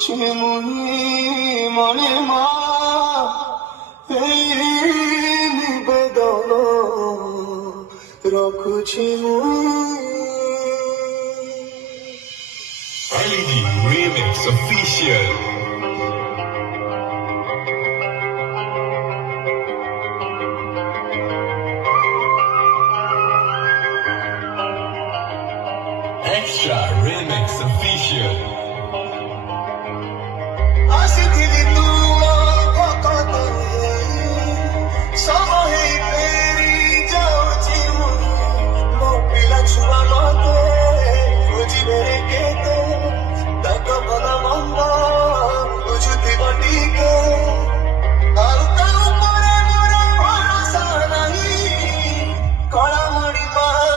ରଖୁଛି ମୁହିଁ ମନେ ମା ଏଇ ନିବେଦନ ରଖୁଛି ମୁହିଁ। LED Remix Official. Extra Remix Official.